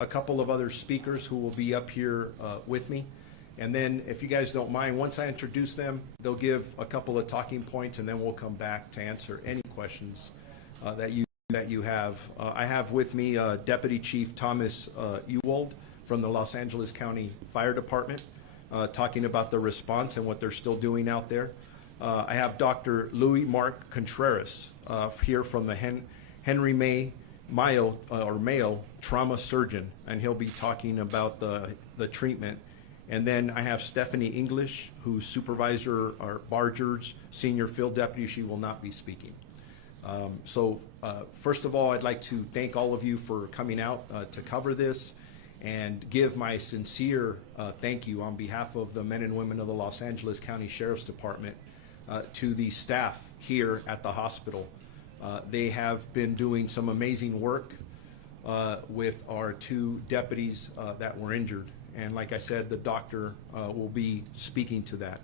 a couple of other speakers who will be up here with me. And then, if you guys don't mind, once I introduce them, they'll give a couple of talking points, and then we'll come back to answer any questions that you have. I have with me Deputy Chief Thomas Ewald from the Los Angeles County Fire Department, talking about the response and what they're still doing out there. I have Dr. Louis Mark Contreras here from the Henry Mayo trauma surgeon, and he'll be talking about the treatment. And then I have Stephanie English, who's supervisor or Barger's senior field deputy. She will not be speaking. First of all, I'd like to thank all of you for coming out to cover this, and give my sincere thank you on behalf of the men and women of the Los Angeles County Sheriff's Department to the staff here at the hospital. They have been doing some amazing work with our two deputies that were injured. And like I said, the doctor will be speaking to that.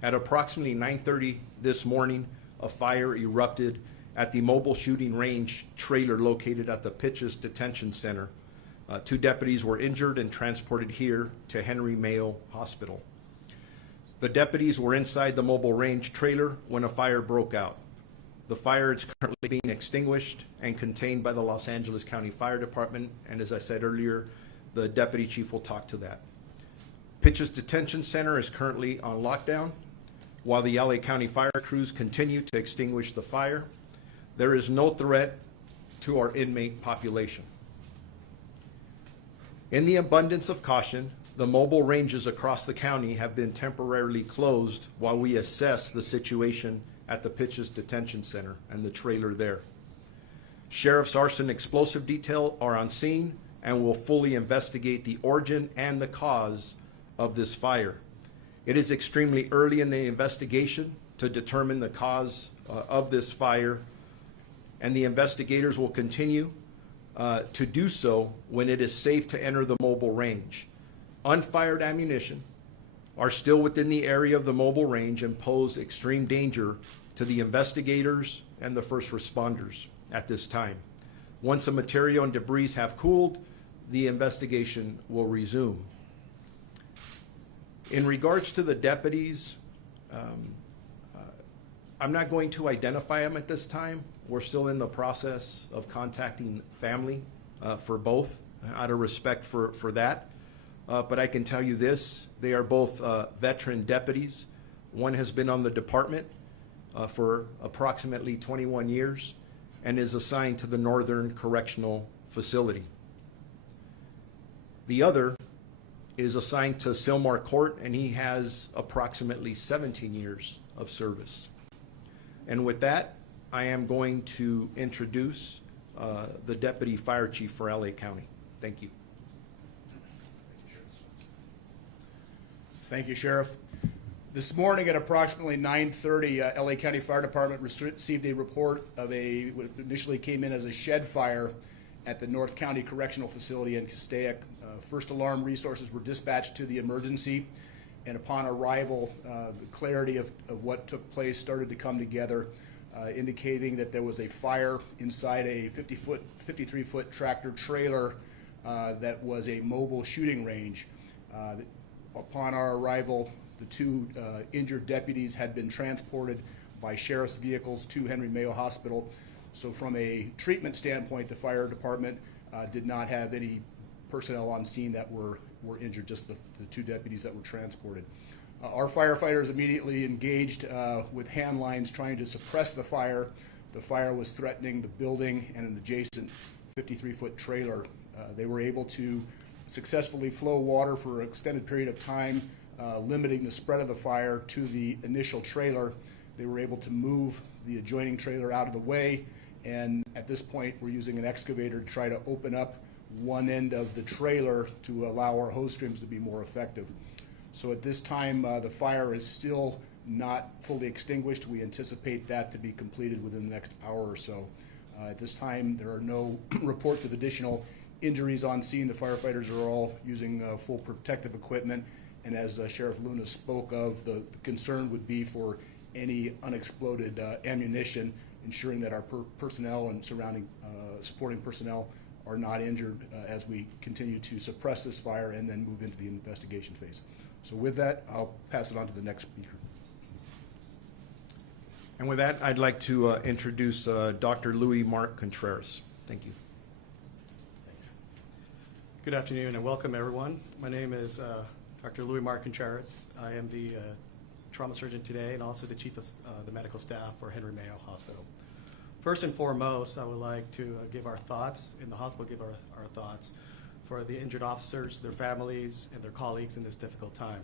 At approximately 9:30 this morning, a fire erupted at the mobile shooting range trailer located at the Pitchess Detention Center. Two deputies were injured and transported here to Henry Mayo Hospital. The deputies were inside the mobile range trailer when a fire broke out. The fire is currently being extinguished and contained by the Los Angeles County Fire Department, and as I said earlier, the deputy chief will talk to that. Pitchess Detention Center is currently on lockdown while the LA County fire crews continue to extinguish the fire. There is no threat to our inmate population. In the abundance of caution, the mobile ranges across the county have been temporarily closed while we assess the situation at the Pitchess Detention Center and the trailer there. Sheriff's Arson Explosive Detail are on scene and will fully investigate the origin and the cause of this fire. It is extremely early in the investigation to determine the cause of this fire, and the investigators will continue to do so when it is safe to enter the mobile range. Unfired ammunition are still within the area of the mobile range and pose extreme danger to the investigators and the first responders at this time. Once the material and debris have cooled, the investigation will resume. In regards to the deputies, I'm not going to identify them at this time. We're still in the process of contacting family for both, out of respect for that. But I can tell you this, they are both veteran deputies. One has been on the department for approximately 21 years and is assigned to the Northern Correctional Facility. The other is assigned to Sylmar Court, and he has approximately 17 years of service. And with that, I am going to introduce the Deputy Fire Chief for LA County. Thank you. Thank you, Sheriff. This morning at approximately 9:30, LA County Fire Department received a report of what initially came in as a shed fire at the North County Correctional Facility in Castaic. First alarm resources were dispatched to the emergency, and upon arrival, the clarity of what took place started to come together, indicating that there was a fire inside a 53-foot tractor trailer that was a mobile shooting range. Upon our arrival, the two injured deputies had been transported by sheriff's vehicles to Henry Mayo Hospital. So from a treatment standpoint, the fire department did not have any personnel on scene that were injured, just the two deputies that were transported. Our firefighters immediately engaged with hand lines trying to suppress the fire. The fire was threatening the building and an adjacent 53-foot trailer. They were able to successfully flow water for an extended period of time, limiting the spread of the fire to the initial trailer. They were able to move the adjoining trailer out of the way, and at this point we're using an excavator to try to open up one end of the trailer to allow our hose streams to be more effective. So at this time, the fire is still not fully extinguished. We anticipate that to be completed within the next hour or so. At this time, there are no reports of additional injuries on scene. The firefighters are all using full protective equipment, and as Sheriff Luna spoke of, the concern would be for any unexploded ammunition, ensuring that our personnel and surrounding supporting personnel are not injured as we continue to suppress this fire and then move into the investigation phase. So with that, I'll pass it on to the next speaker. And with that, I'd like to introduce Dr. Louis Mark Contreras. Thank you. Good afternoon and welcome everyone. My name is Dr. Louis Mark Contreras. I am the trauma surgeon today and also the chief of the medical staff for Henry Mayo Hospital. First and foremost, I would like to give our thoughts, in the hospital give our thoughts for the injured officers, their families, and their colleagues in this difficult time.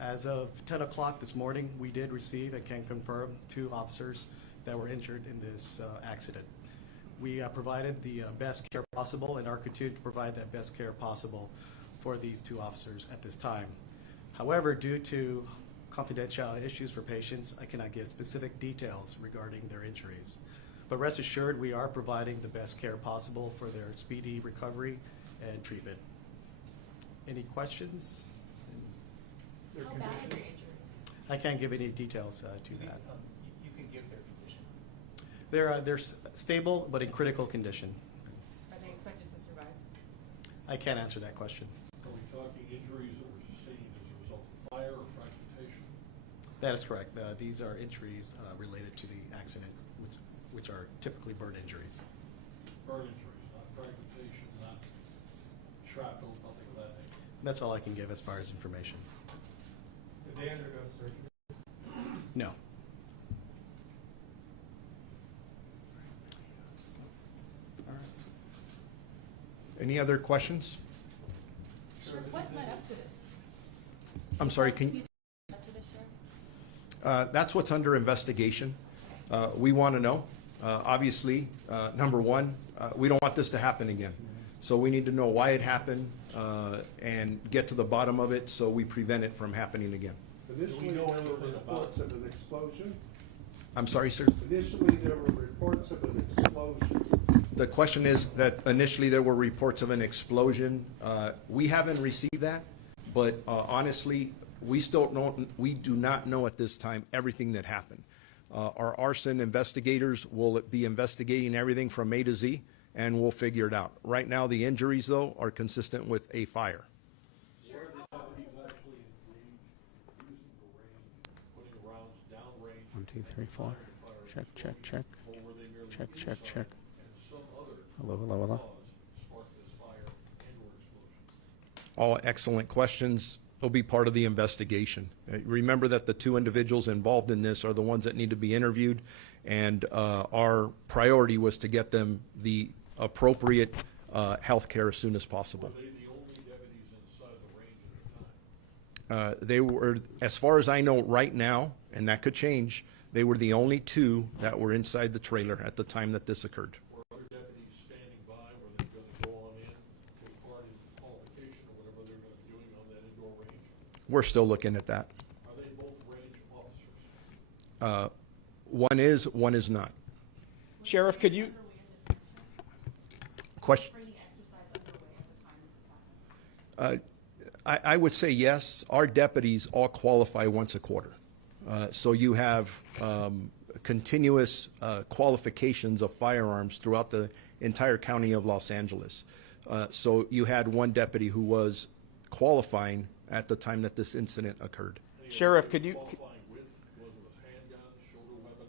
As of 10 o'clock this morning, we did receive and can confirm 2 officers that were injured in this accident. We provided the best care possible and are continuing to provide that best care possible for these 2 officers at this time. However, due to confidentiality issues for patients, I cannot give specific details regarding their injuries. But rest assured, we are providing the best care possible for their speedy recovery and treatment. Any questions? How bad are their injuries? I can't give any details to that. You can give their condition. They're stable, but in critical condition. Are they expected to survive? I can't answer that question. Are we talking injuries that were sustained as a result of fire or fragmentation? That is correct. These are injuries related to the accident, which are typically burn injuries. Burn injuries, not fragmentation, not shrapnel, nothing of that nature. That's all I can give as far as information. Did they undergo surgery? No. Any other questions? Sure. What led up to this? I'm sorry, can you? Up to this, Sheriff? That's what's under investigation. We want to know. Obviously, number one, we don't want this to happen again. So we need to know why it happened and get to the bottom of it so we prevent it from happening again. Initially, there were reports of an explosion. I'm sorry, sir? Initially, there were reports of an explosion. The question is that initially there were reports of an explosion. We haven't received that, but honestly, we do not know at this time everything that happened. Our arson investigators will be investigating everything from A to Z, and we'll figure it out. Right now, the injuries, though, are consistent with a fire. Were the deputies actually engaged in using the range, putting rounds downrange? 1, 2, 3, 4. Check, check, check. Or were they merely Check, check, check. and some other Hello, hello, hello. cause sparked this fire and or explosion? All excellent questions. Will be part of the investigation. Remember that the 2 individuals involved in this are the ones that need to be interviewed, and our priority was to get them the appropriate health care as soon as possible. Were they the only deputies inside the range at the time? They were, as far as I know right now, and that could change, they were the only 2 that were inside the trailer at the time that this occurred. Were other deputies standing by? Were they going to go on in, take part in qualification or whatever they were going to be doing on that indoor range? We're still looking at that. Are they both range officers? One is not. Sheriff, could you? Question. Training exercise underway at the time that this happened? I would say yes. Our deputies all qualify once a quarter. So you have continuous qualifications of firearms throughout the entire county of Los Angeles. So you had one deputy who was qualifying at the time that this incident occurred. Sheriff, could you? Qualifying with, whether it was handgun, shoulder weapon,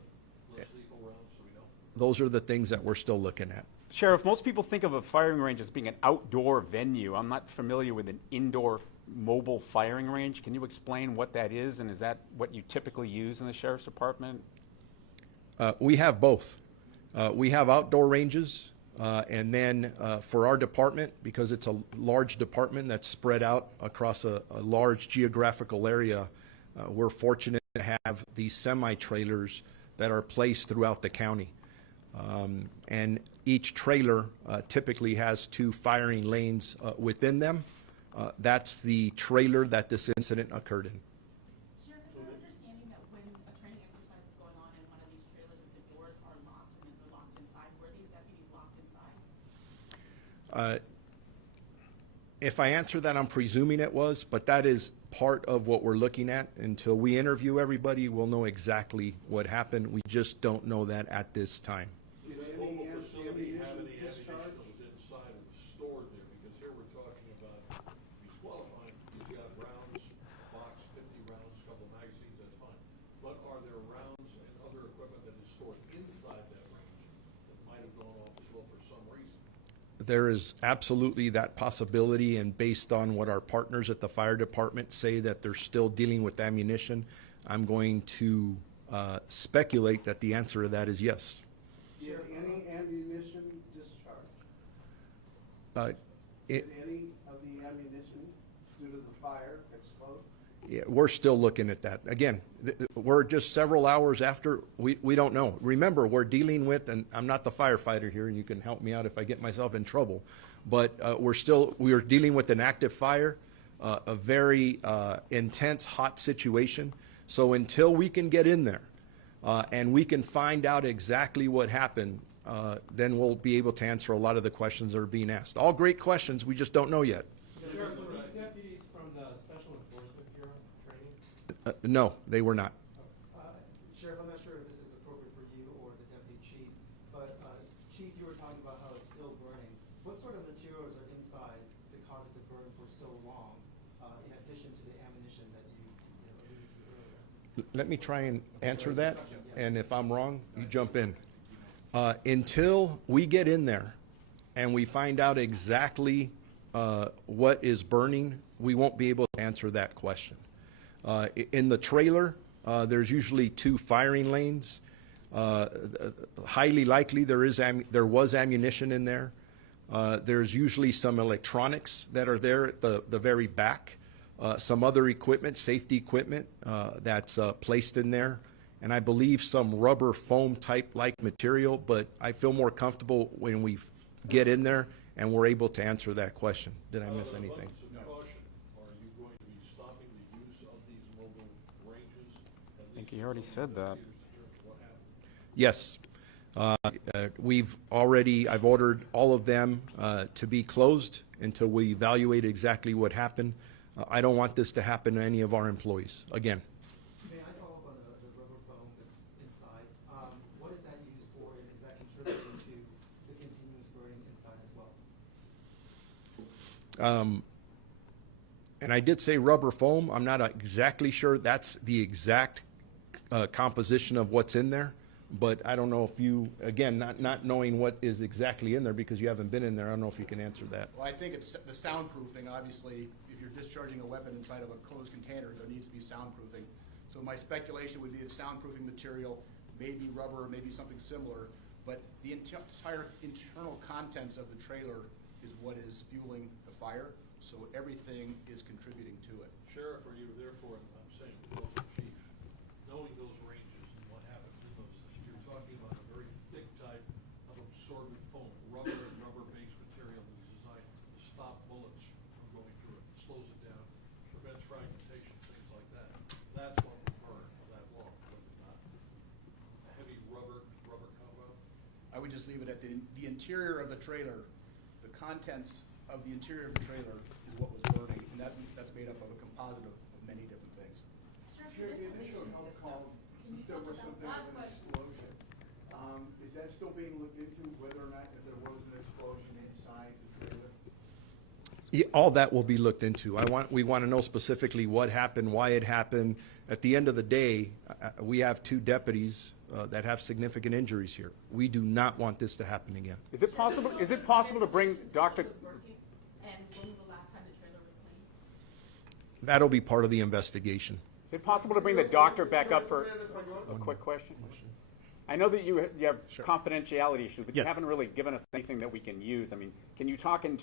less lethal rounds, so we know? Those are the things that we're still looking at. Sheriff, most people think of a firing range as being an outdoor venue. I'm not familiar with an indoor mobile firing range. Can you explain what that is, and is that what you typically use in the Sheriff's Department? We have both. We have outdoor ranges, and then for our department, because it's a large department that's spread out across a large geographical area, we're fortunate to have these semi-trailers that are placed throughout the county. And each trailer typically has 2 firing lanes within them. That's the trailer that this incident occurred in. Sheriff, is your understanding that when a training exercise is going on in one of these trailers, that the doors are locked and that they're locked inside? Were these deputies locked inside? If I answer that, I'm presuming it was, but that is part of what we're looking at. Until we interview everybody, we'll know exactly what happened. We just don't know that at this time. Did Mobile any facility have ammunition any ammunition discharged? that was some reason. There is absolutely that possibility, and based on what our partners at the fire department say that they're still dealing with ammunition, I'm going to speculate that the answer to that is yes. Did any ammunition discharge? It, Did any of the ammunition due to the fire explode? Yeah, we're still looking at that. Again, we're just several hours after. We don't know. Remember, we're dealing with, and I'm not the firefighter here, and you can help me out if I get myself in trouble, but we are dealing with an active fire, a very intense, hot situation. So until we can get in there and we can find out exactly what happened, then we'll be able to answer a lot of the questions that are being asked. All great questions, we just don't know yet. Sheriff, were these deputies from the Special Enforcement Bureau training? No, they were not. Sheriff, I'm not sure if this is appropriate for you or the deputy chief, but Chief, you were talking about how it's still burning. What sort of materials are inside to cause it to burn for so long, in addition to the ammunition that you alluded to earlier? Let me try and answer that, and if I'm wrong, you jump in. Until we get in there and we find out exactly what is burning, we won't be able to answer that question. In the trailer, there's usually 2 firing lanes. Highly likely there was ammunition in there. There's usually some electronics that are there at the very back. Some other equipment, safety equipment, that's placed in there. And I believe some rubber foam type like material, but I feel more comfortable when we get in there and we're able to answer that question. Did I miss anything? Abundance of caution, are you going to be stopping the use of these mobile ranges? I think he already said that. Yes. I've ordered all of them to be closed until we evaluate exactly what happened. I don't want this to happen to any of our employees. Again. May I follow up on the rubber foam that's inside? What is that used for, and is that contributing to the continuous burning inside as well? And I did say rubber foam. I'm not exactly sure that's the exact composition of what's in there. But I don't know if you, again, not knowing what is exactly in there because you haven't been in there, I don't know if you can answer that. Well, I think it's the soundproofing, obviously. If you're discharging a weapon inside of a closed container, there needs to be soundproofing. So my speculation would be the soundproofing material, maybe rubber, maybe something similar, but the entire internal contents of the trailer is what is fueling the fire, so everything is contributing to it. Sheriff, are you therefore, I'm saying, to those chief, knowing those ranges and what happens in those things, you're talking about a very thick type of absorbent foam, rubber and rubber-based material that is designed to stop bullets from going through it, slows it down, prevents fragmentation, things like that. That's what would burn for that long, would it not? Heavy rubber combo? I would just leave it at the interior of the trailer, the contents of the interior of the trailer is what was burning, and that's made up of a composite of many different things. Sure, the initial help call, there was something of an explosion. Is that still being looked into, whether or not there was an explosion inside the trailer? Yeah, all that will be looked into. We want to know specifically what happened, why it happened. At the end of the day, we have 2 deputies that have significant injuries here. We do not want this to happen again. Is it possible to bring Dr. Was working, and when was the last time the trailer was cleaned? That'll be part of the investigation. Is it possible to bring the doctor back up for a quick question? I know that you have confidentiality issues, but you Yes. haven't really given us anything that we can use. I mean, can you talk in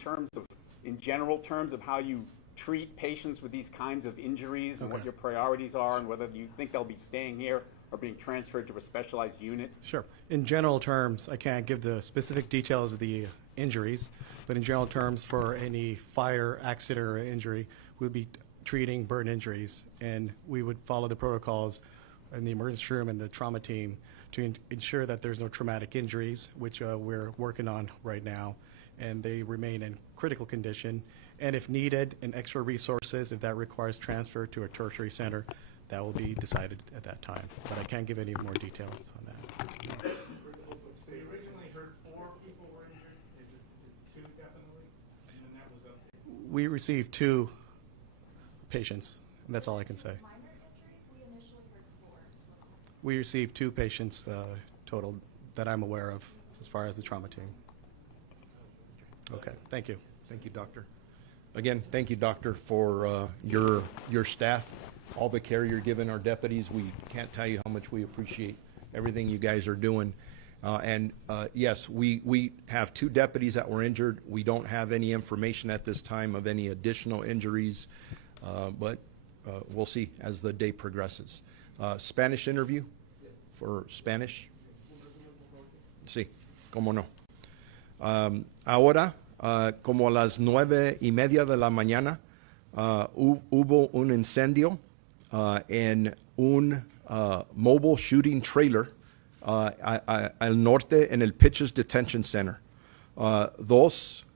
general terms of how you treat patients with these kinds of injuries and what your priorities are and whether you think they'll be staying here or being transferred to a specialized unit? Sure. In general terms, I can't give the specific details of the injuries, but in general terms, for any fire, accident, or injury, we'll be treating burn injuries, and we would follow the protocols in the emergency room and the trauma team to ensure that there's no traumatic injuries, which we're working on right now, and they remain in critical condition. And if needed, and extra resources, if that requires transfer to a tertiary center, that will be decided at that time. But I can't give any more details on that. They originally heard 4 people were injured. Is it 2 definitely? And then that was updated. We received 2 patients, and that's all I can say. Minor injuries, we initially heard 4. We received 2 patients total that I'm aware of as far as the trauma team. Okay, thank you. Thank you, Doctor. Again, thank you, Doctor, for your staff, all the care you're giving our deputies. We can't tell you how much we appreciate everything you guys are doing. Yes, we have 2 deputies that were injured. We don't have any information at this time of any additional injuries, but we'll see as the day progresses. Spanish interview for Spanish? Sí, cómo no. Ahora, como a las 9:30 de la mañana, hubo un incendio en un mobile shooting trailer al norte en el Pitchess Detention Center. 2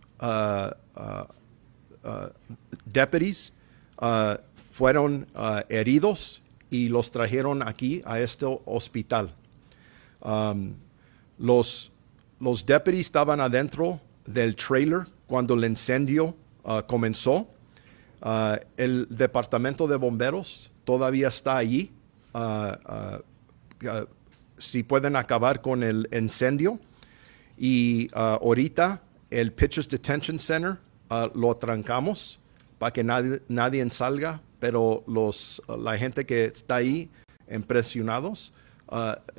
deputies fueron heridos y los trajeron aquí a este hospital. Los deputies estaban adentro del trailer cuando el incendio comenzó. El departamento de bomberos todavía está allí. Si pueden acabar con el incendio. Y ahorita el Pitchess Detention Center lo trancamos para que nadie salga, pero la gente que está ahí impresionados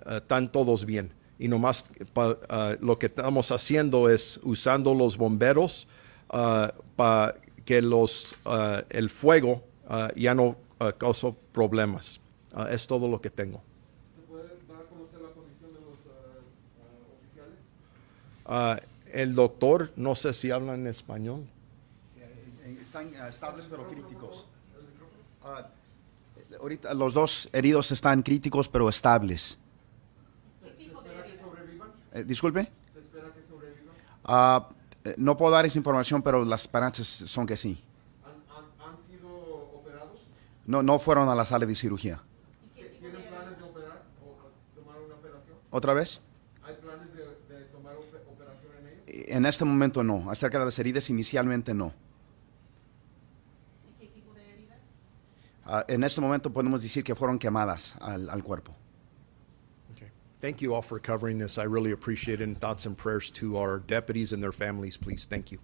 están todos bien. Y nomás lo que estamos haciendo es usando los bomberos para que el fuego ya no cause problemas. Es todo lo que tengo. ¿Se puede dar a conocer la condición de los oficiales? El doctor, no sé si habla en español. Están estables pero críticos. Ahorita los 2 heridos están críticos pero estables. Disculpe. ¿Se espera que sobrevivan? No puedo dar esa información, pero las esperanzas son que sí. ¿Han sido operados? No fueron a la sala de cirugía. ¿Tienen planes de operar o tomar una operación? ¿Otra vez? ¿Hay planes de tomar operación en ellos? En este momento no. Acerca de las heridas, inicialmente no. ¿Y qué tipo de heridas? En este momento podemos decir que fueron quemadas al cuerpo. Thank you all for covering this. I really appreciate it. And thoughts and prayers to our deputies and their families, please. Thank you.